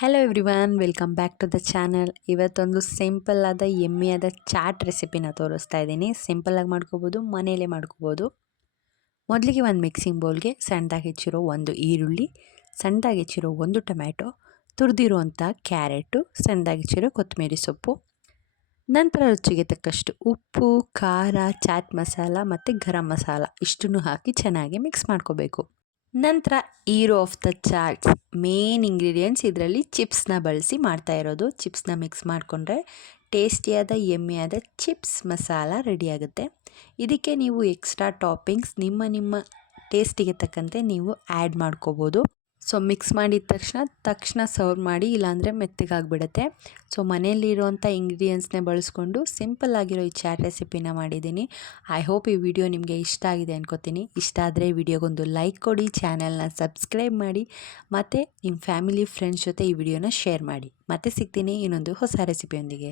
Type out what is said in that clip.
Hello everyone, welcome back to the channel. ಇವತ್ತೊಂದು simple ಆದ ಯಮ್ಮಿಯಾದ ಚಾಟ್ ರೆಸಿಪಿನ ತೋರಿಸ್ತಾ ಇದ್ದೀನಿ. ಸಿಂಪಲ್ಲಾಗಿ ಮಾಡ್ಕೋಬೋದು, ಮನೆಯಲ್ಲೇ ಮಾಡ್ಕೋಬೋದು. ಮೊದಲಿಗೆ ಒಂದು ಮಿಕ್ಸಿಂಗ್ ಬೌಲ್ಗೆ ಸಣ್ಣದಾಗಿ ಹೆಚ್ಚಿರೋ ಒಂದು ಈರುಳ್ಳಿ, ಸಣ್ಣದಾಗಿ ಹೆಚ್ಚಿರೋ ಒಂದು ಟೊಮ್ಯಾಟೊ, ತುರಿದಿರುವಂಥ ಕ್ಯಾರೆಟು, ಸಣ್ಣದಾಗಿ ಹೆಚ್ಚಿರೋ ಕೊತ್ತಂಬರಿ ಸೊಪ್ಪು, ನಂತರ ರುಚಿಗೆ ತಕ್ಕಷ್ಟು ಉಪ್ಪು, ಖಾರ, ಚಾಟ್ ಮಸಾಲ ಮತ್ತು ಗರಂ ಮಸಾಲ ಇಷ್ಟನ್ನು ಹಾಕಿ ಚೆನ್ನಾಗಿ ಮಿಕ್ಸ್ ಮಾಡ್ಕೋಬೇಕು. ನಂತರ hero of the chaats main ingredients ಇದರಲ್ಲಿ ಚಿಪ್ಸ್ನ ಬಳಸಿ ಮಾಡ್ತಾ ಇರೋದು. ಚಿಪ್ಸ್ನ ಮಿಕ್ಸ್ ಮಾಡಿಕೊಂಡ್ರೆ ಟೇಸ್ಟಿಯಾದ ಯಮ್ಮಿಯಾದ ಚಿಪ್ಸ್ ಮಸಾಲ ರೆಡಿಯಾಗುತ್ತೆ. ಇದಕ್ಕೆ ನೀವು ಎಕ್ಸ್ಟ್ರಾ ಟಾಪಿಂಗ್ಸ್ ನಿಮ್ಮ ಟೇಸ್ಟಿಗೆ ತಕ್ಕಂತೆ ನೀವು ಆ್ಯಡ್ ಮಾಡ್ಕೋಬೋದು. ಸೊ ಮಿಕ್ಸ್ ಮಾಡಿದ ತಕ್ಷಣ ಸರ್ವ್ ಮಾಡಿ, ಇಲ್ಲಾಂದರೆ ಮೆತ್ತಗಾಗಿಬಿಡುತ್ತೆ. ಸೊ ಮನೆಯಲ್ಲಿರುವಂಥ ಇಂಗ್ರೀಡಿಯೆಂಟ್ಸ್ನೇ ಬಳಸ್ಕೊಂಡು ಸಿಂಪಲ್ ಆಗಿರೋ ಈ ಚಾಟ್ ರೆಸಿಪಿನ ಮಾಡಿದ್ದೀನಿ. ಐ ಹೋಪ್ ಈ ವಿಡಿಯೋ ನಿಮಗೆ ಇಷ್ಟ ಆಗಿದೆ ಅನ್ಕೋತೀನಿ. ಇಷ್ಟ ಆದರೆ ವಿಡಿಯೋಗೊಂದು ಲೈಕ್ ಕೊಡಿ, ಚಾನಲ್ನ ಸಬ್ಸ್ಕ್ರೈಬ್ ಮಾಡಿ, ಮತ್ತು ನಿಮ್ಮ ಫ್ಯಾಮಿಲಿ ಫ್ರೆಂಡ್ಸ್ ಜೊತೆ ಈ ವಿಡಿಯೋನ ಶೇರ್ ಮಾಡಿ. ಮತ್ತೆ ಸಿಗ್ತೀನಿ ಇನ್ನೊಂದು ಹೊಸ ರೆಸಿಪಿಯೊಂದಿಗೆ.